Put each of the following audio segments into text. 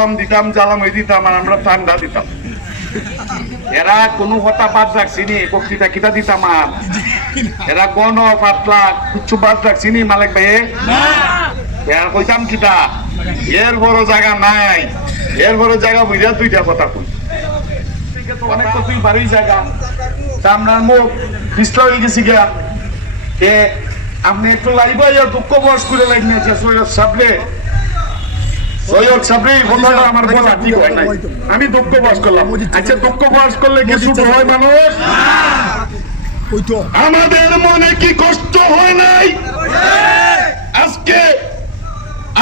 গরম দিতাম, জ্বালাময় দিতাম, আর আমরা ঠান্ডা দিতাম। এরা কোনো কথা বাদ রাখছিনি, বক্তৃতা কিতা দিতাম আর এরা গণ পাতলা কিচ্ছু বাদ রাখছিনি মালিক ভাই। এর কইতাম কিতা, এর বড় জায়গা নাই, এর বড় জায়গা বুঝা দুইটা কথা কই। অনেক কিছুই বাড়ি জায়গা আপনার মুখ পিছলা হয়ে গেছি গিয়া। আপনি একটু লাইবা দুঃখ বস করে লাগবে যে সৈয়দ সাবরে কথাটা আমার বলা ঠিক হয় নাই, আমি দুঃখ বস করলাম। আচ্ছা দুঃখ বস করলে কি ছোট হয় মানুষ? আমাদের মনে কি কষ্ট হয় নাই?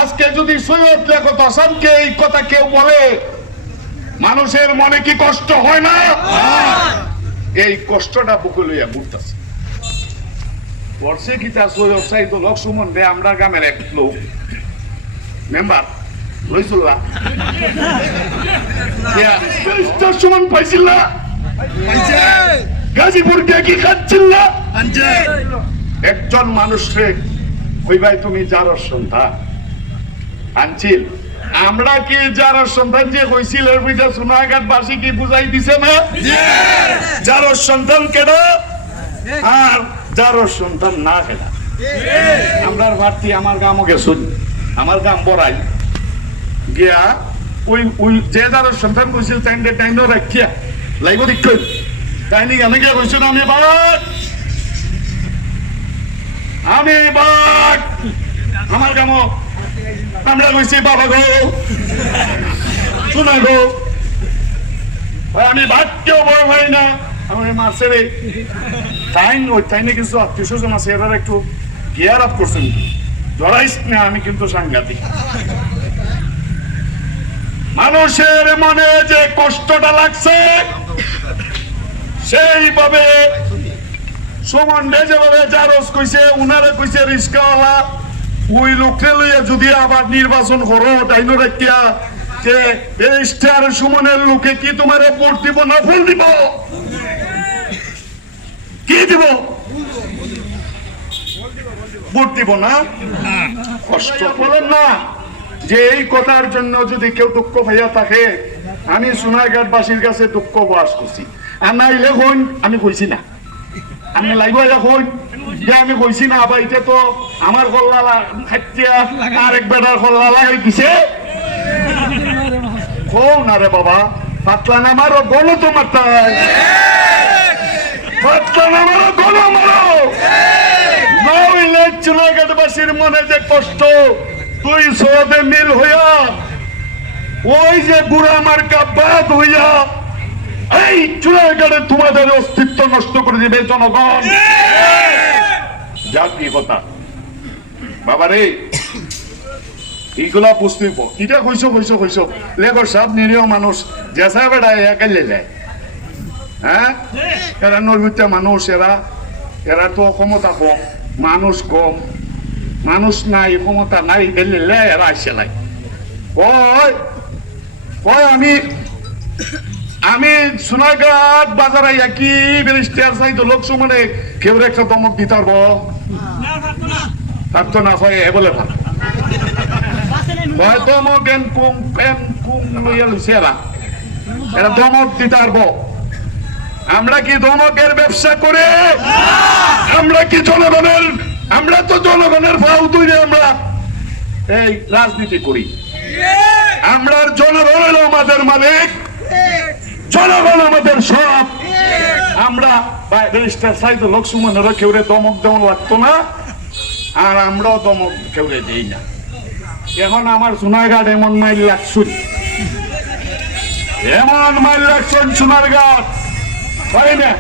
আজকে যদি সৈয়দ লেখত আসামকে এই কথা কেউ বলে, মানুষের মনে কি কষ্ট হয় না? এই কষ্টটা বুকে লইয়া ঘুরতেছে। বর্ষে কি তার সৈয়দ সাইদুল হক সুমন রে আমরা গ্রামের এক লোক মেম্বার রইসুল্লাহ সুমন পাইছিল না, গাজীপুর কে কি খাচ্ছিল না, একজন মানুষ রে ওই ভাই তুমি যার সন্তান আনছিল, আমরা কি যার সন্তান যে হয়েছিল এর ভিতরে সোনাঘাট বাসী কি বুঝাই দিছে না যার সন্তান কেডা আর যার সন্তান না কেডা? আমরা ভারতী আমার গ্রামও গেছুন, আমার গ্রাম বড়াই গিয়া ওই যে যার সন্তান কইছিল টাইমে টাইমও রাখিয়া লাইব দিক তাইনি আমি গিয়া কইছিল আমি বাঘ আমার গ্রামও আমরা কইছি বাবা গো শোনা গো আমি বাঘ কেউ বড় হয় না আমার মারছে রে। তাইনে কিছু আত্মীয় স্বজন আছে এরা একটু কেয়ার আপ করছেন, ধরাইস না আমি কিন্তু সাংঘাতিক। মানুষের মনে যে কষ্টটা লাগছে সেইভাবে সুমনরে যেভাবে জারজ কইছে উনারে কইছে রিস্কাওয়ালা ওই লোককে লইয়া যদি আবার নির্বাচন করো তাইনো রাখিয়া যে ব্যারিস্টার সুমনের লোকে কি তোমার ভোট দিব না ফুল দিব? কি দিব? ভোট দিব না? কষ্ট বলেন না যে এই কথার জন্য যদি কেউ দুঃখ ভাইয়া থাকে, আমি সোনারঘাটবাসীর কাছে দুঃখ প্রকাশ করছি। আর না ইলে হইন আমি কইছি না, আমি লাইব হইন যে আমি কইছি না আবার এটা তো আমার কল্লা খাইয়া আরেক বেটার কল্লা লাগাই দিছে। কও না রে বাবা, পাতলা নামারও গলো তো মারতাই, পাতলা নামারও গলো মারো। নইলে সোনারঘাটবাসীর মনে যে কষ্ট তুই সবে মিল হইয়া ওই যে বুড়া মার্কা বাদ হইয়া এই সোনারঘাটে তোমাদের অস্তিত্ব নষ্ট করে দিবে জনগণ। জাতি কথা বাবা রে, এইগুলা বুঝতেই এটা কইছো লেখর সব নিরীহ মানুষ জেসা বেড়ায় একাইলে যায়। হ্যাঁ, এরা নৈবিত্য মানুষ, এরা তো ক্ষমতা কম, মানুষ কম, মানুষ নাই, ক্ষমতা নাই, গেলে এরা আসে লাই। আমি সোনারঘাট বাজারে কি ব্যারিস্টার চাইতো লোক সুমনে কেউ একটা দমক দিতে পারবো? পারতো না, হয় এ বলে ভালো দমক এরা দমক দিতে পারবো? আমরা কি দমকের ব্যবসা করে? আমরা কি জনগণের, আমরা তো জনগণের ভাও তুলে আমরা এই রাজনীতি করি। আমরা জনগণ হলো আমাদের মালিক, জনগণ আমাদের সব। আমরা ব্যারিস্টার সাইদুল হক সুমনেরও কেউরে দমক দেওয়া লাগতো না, আর আমরাও দমক কেউরে দিই না। এখন আমার সোনারঘাট এমন মাইল লাগছুন, এমন মাইল লাগছুন সোনারঘাট পারি না।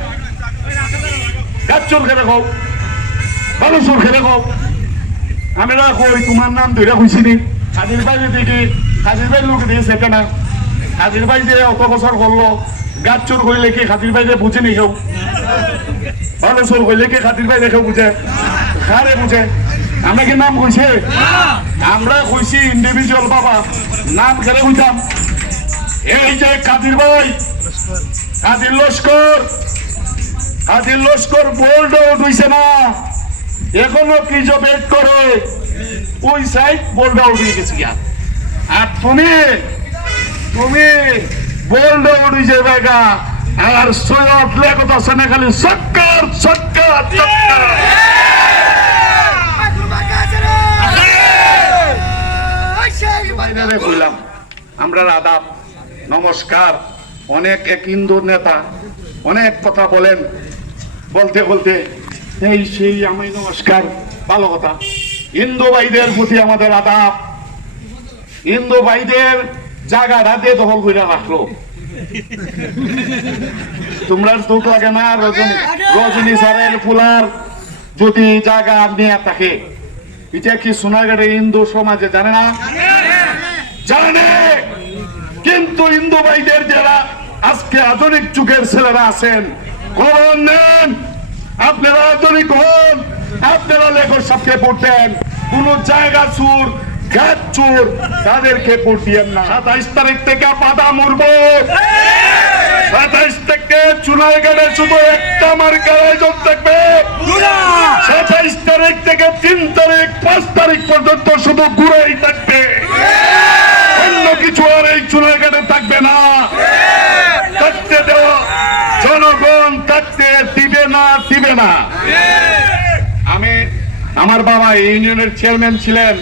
গাছচুর খেলে খাও, ভালো চুর খেলে খাও। আমি কই তোমার নাম ধরে খুঁজছি নি হাজির ভাই দেখি, হাজির ভাই লোক দিয়েছে কেন? হাজির ভাই যে অত বছর করলো গাছ চোর করলে কি হাজির ভাই বুঝে নি কেউ? ভালো চোর করলে কি হাজির ভাই দেখেও বুঝে? খারে বুঝে? আমরা কি নাম কইছে? আমরা কইছি ইন্ডিভিজুয়াল বাবা, নাম খেলে বুঝাম। এই যে কাদির ভাই, কাদির লস্কর বোল্ড আউট হইছে না, এখনো কি যে বেট করে ওই সাইড বোল্ড আউট হয়ে গেছি। আর তুমি তুমি বললে উড়ি যাবে গা আর সৈয়দ লেখত আছে না খালি সরকার সরকার সরকার বললাম আমরা আদাব নমস্কার। অনেক এক হিন্দু নেতা অনেক কথা বলেন, বলতে বলতে এই সেই আমি নমস্কার, ভালো কথা। হিন্দু ভাইদের প্রতি আমাদের আদাব। হিন্দু ভাইদের জায়গাটা দিয়ে দখল করে রাখলো। তোমরা দুঃখ লাগে না? রজনী স্যারের ফুলার যদি জায়গা নিয়ে থাকে, এটা কি সোনারগাঁড়ে হিন্দু সমাজে জানে না? জানে। কিন্তু হিন্দু ভাইদের যারা আজকে আধুনিক যুগের ছেলেরা আছেন, খবর নেন, আপনারা আধুনিক হন, আপনারা লেখক সবকে পড়তেন। কোন জায়গা চুর ঘাট চোর তাদেরকে ভোট দিয়েন না। 27 তারিখ থেকে বাধা মরব। 27 থেকে চুনাইগড়ে শুধু একটা মার্কার আয়োজন থাকবে। 27 তারিখ থেকে 3 তারিখ 5 তারিখ পর্যন্ত শুধু ঘুরেই থাকবে, অন্য কিছু আর এই চুনাইগড়ে থাকবে না। থাকতে দেওয়া জনগণ থাকতে দিবে না, দিবে না। আমি আমার বাবা ইউনিয়নের চেয়ারম্যান ছিলেন।